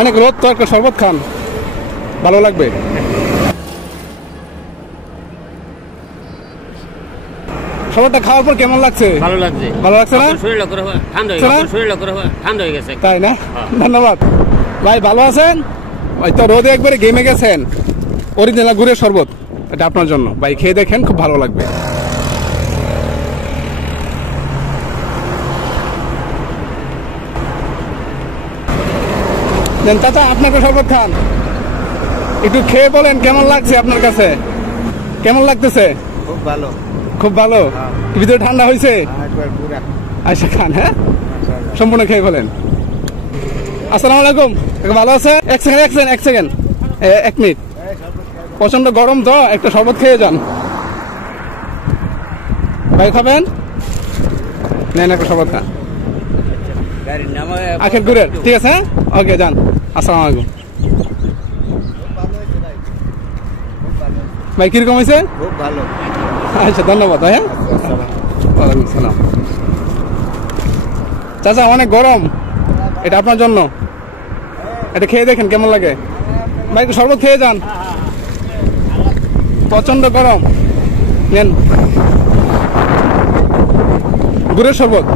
অনেক রোদ তো, একটা শরবত খান, ভালো লাগবে। শরবতটা খাওয়ার পর কেমন লাগছে? ভালো লাগছে। ভালো লাগছে না? ঠান্ডা হয়ে গেছে। তাই না? ধন্যবাদ ভাই। ভালো আছেন? ওই তো রোদে একবারে গেমে গেছেন। অরিজিনাল গুড়ের শরবত, এটা আপনার জন্য ভাই, খেয়ে দেখেন, খুব ভালো লাগবে। দেন চাচা, আপনাকে শরবত খান, একটু খেয়ে বলেন কেমন লাগছে আপনার কাছে, কেমন লাগতেছে? খুব ভালো। খুব ভালো? ভিতরে ঠান্ডা হয়েছে? আচ্ছা খান, হ্যাঁ সম্পূর্ণ খেয়ে বলেন। আসসালামু আলাইকুম, ভালো আছে? এক সেকেন্ড, 1 মিনিট। প্রচন্ড গরম তো, একটা শরবত খেয়ে যান ভাই। খাবেন? নেন একটা শরবত খান, আখের গুড়ের। ঠিক আছে, ওকে যান। আসসালামু আলাইকুম ভাই। কিরকম হয়েছে? খুব ভালো। আচ্ছা ধন্যবাদ ভাই। হ্যাঁ ওয়ালাইকুম আসসালাম। চাচা অনেক গরম, এটা আপনার জন্য, এটা খেয়ে দেখেন কেমন লাগে ভাই। একটু শরবত খেয়ে যান, প্রচন্ড গরম। নেন গুড়ের শরবত।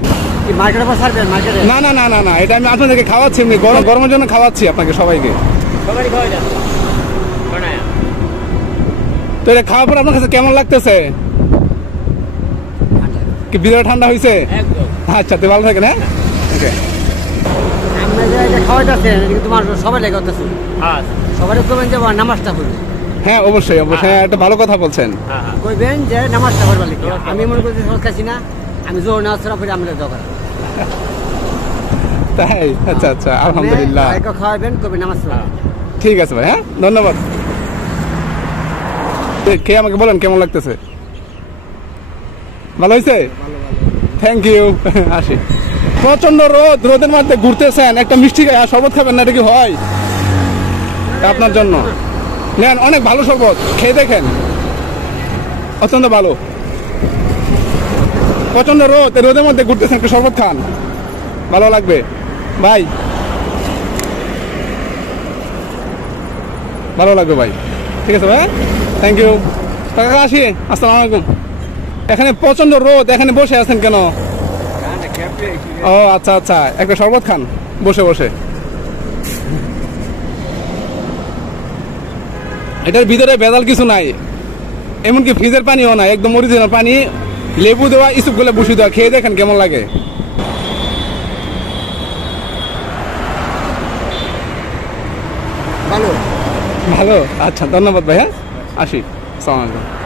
না না না না না, এটা আমি আপনাদেরকে খাওয়াচ্ছি, এমনি গরমের জন্য খাওয়াচ্ছি আপনাকে সবাইকে। তো এটা খাওয়ার পর আপনার কাছে কেমন লাগতেছে? কি বিরাট ঠান্ডা হয়েছে? আচ্ছা, তো ভালো থাকেন। হ্যাঁ ওকে। হ্যাঁ অবশ্যই অবশ্যই, একটা ভালো কথা বলছেন। আমি মনে করছি খাচ্ছি না, আমি জোর না আমরা দরকার। তাই? আচ্ছা আচ্ছা, আলহামদুলিল্লাহ। খাওয়াবেন কবে নামাজ? ঠিক আছে ভাই, হ্যাঁ ধন্যবাদ। খেয়ে আমাকে বলেন কেমন লাগতেছে। ভালো হয়েছে? Thank you. আসি। প্রচন্ড রোদ, রোদের মধ্যে ঘুরতেছেন, একটা মিষ্টি খাই আর শরবত খাবেন না, এটা কি হয়? আপনার জন্য নেন, অনেক ভালো শরবত, খেয়ে দেখেন, অত্যন্ত ভালো। প্রচন্ড রোদ, রোদের মধ্যে ঘুরতেছেন, একটা শরবত খান, ভালো লাগবে ভাই, ভালো লাগবে ভাই। ঠিক আছে ভাই, থ্যাংক ইউ। আসি, আসসালামু আলাইকুম। এখানে প্রচন্ড রোদ, এখানে বসে আছেন কেন? ও আচ্ছা আচ্ছা, একটা শরবত খান বসে বসে। এটার ভিতরে ভেজাল কিছু নাই, এমনকি ফ্রিজের পানিও নাই, একদম অরিজিনাল পানি, লেবু দেওয়া, ইসুপ গুলো বসে দেওয়া। খেয়ে দেখেন কেমন লাগে। ভালো ভালো, আচ্ছা ধন্যবাদ ভাই। হ্যাঁ আসি, আসসালামু আলাইকুম।